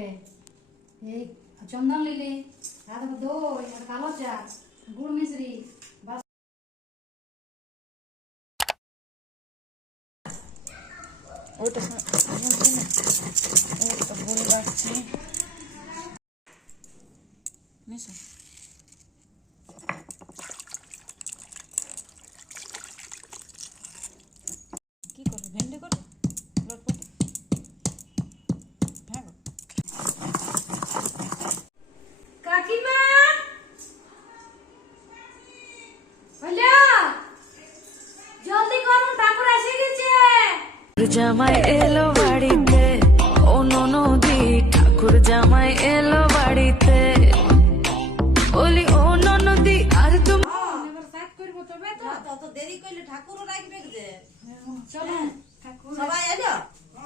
করে এই চন্দন লিলি আর দই আর কালো চা গুড় মিশ্রি বাস ওটা ওটা ভরে রাখছি নিশা কি করবে ভেন্ডি করবে লটপটি হ্যাঁ কাকিমা হলো জলদি করুন ঠাকুর এসে গেছে জামাই এলো বাড়িতে ও ননদি ঠাকুর জামাই এলো বাড়িতে বলি ও ননদি আর তুমি এবার সাত করব তবে তো তো দেরি করলে ঠাকুরও রাখবে যে চলো ঠাকুর সবাই এলো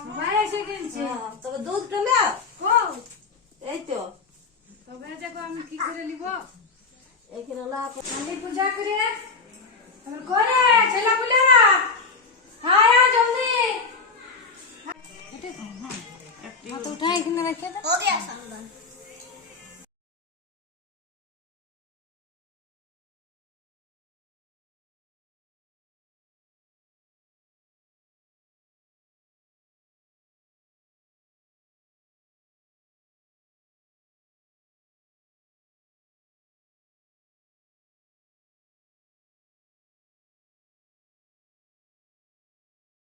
সবাই এসে গেছে তবে দুধ টলে ও এই তো তবে দেখো আমি কি করে নিব এখানে কালী পূজা করে এবার করে ছেলা পুলেরা আয়া জলদি হাত উঠা এখানে রেখে দে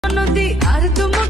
ননদি আর তুমি